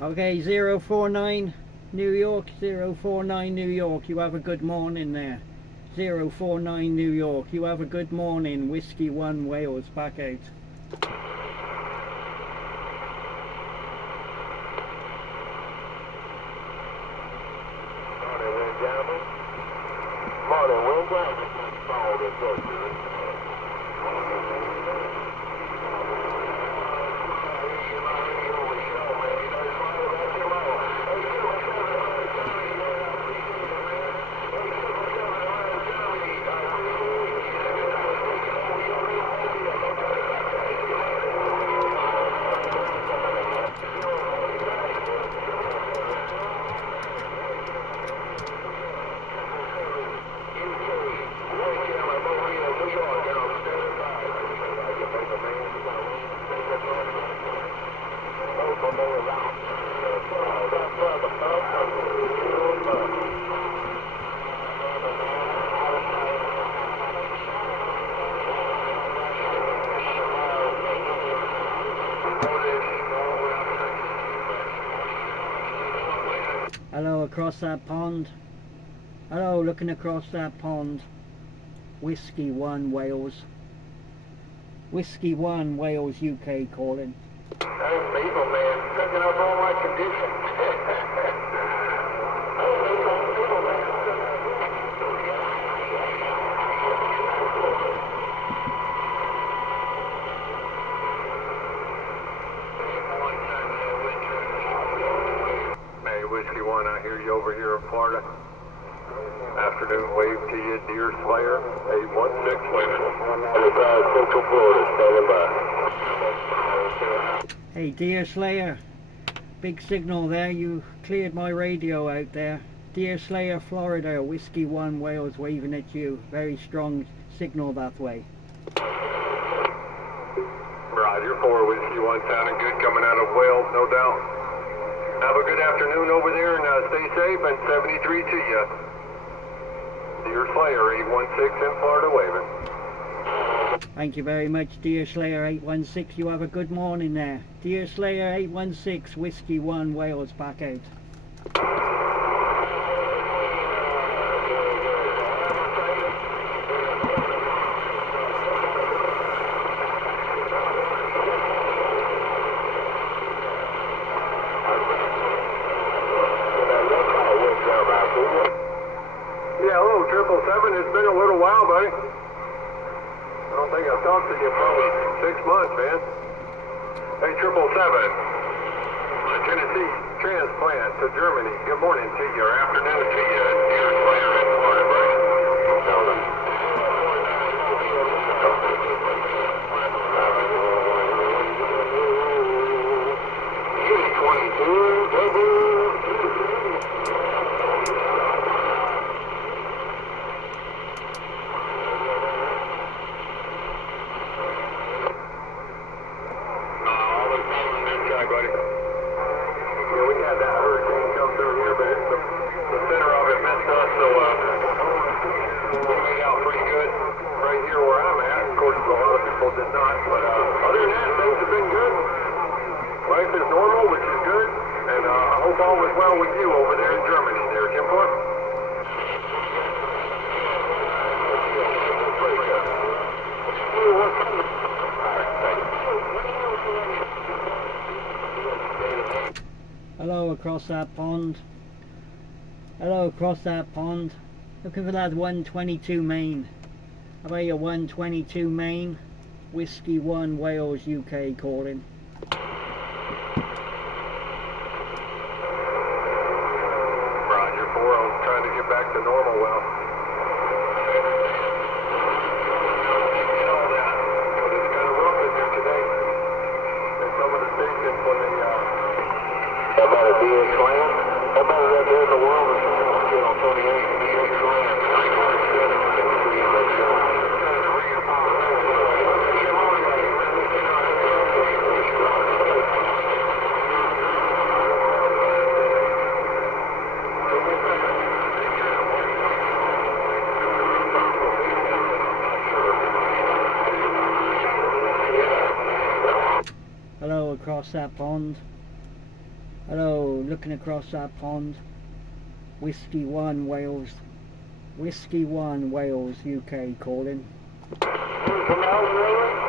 Okay, 049 New York, 049 New York, you have a good morning there. 049 New York, you have a good morning. Whiskey 1 Wales, back out. Morning, wind gentlemen. Morning, wind gentlemen. Follow this up, Hello, across that pond. Hello, looking across that pond. Whiskey 1 Wales. Whiskey 1 Wales, UK calling. Those people, man, picking up all my conditions. Hey, Whiskey 1, I hear you over here in Florida. Afternoon wave to you, Deer Slayer, 816 waving. Central Florida, standing by. Hey, Deer Slayer. Big signal there, you cleared my radio out there. Deer Slayer, Florida, Whiskey 1 Wales waving at you. Very strong signal that way. Roger, 4 Whiskey 1 sounding good coming out of Wales, no doubt. Have a good afternoon over there and stay safe and 73 to you. Deer Slayer 816 in Florida waving. Thank you very much, Deer Slayer 816. You have a good morning there. Deer Slayer 816, Whiskey 1 Wales, back out. Yeah, hello, 777. It's been a little while, buddy. I don't think I've talked to you in probably 6 months, man. Hey, 777. Tennessee transplant to Germany. Good morning to you, or afternoon to you. Deer Slayer in Florida, buddy. Buddy. Yeah, we had that hurricane come through here, but it's the center of it missed us, so we made out pretty good right here where I'm at. Of course, a lot of people did not, but other than that, things have been good. Life is normal, which is good, and I hope all is well with you over there in Germany there, Jim Clark. Hello across that pond. Hello across that pond. Looking for that 122 main. How about your 122 main? Whiskey 1 Wales, UK calling. Roger, 4. I'm trying to get back to normal well. It's kind of rough in here today. And some of the stations when they how about a DX land? How about that there in the world is on 28 DX land? Hello across that pond. Hello, looking across that pond. Whiskey 1 Wales. Whiskey 1 Wales UK calling. From Allen Railway?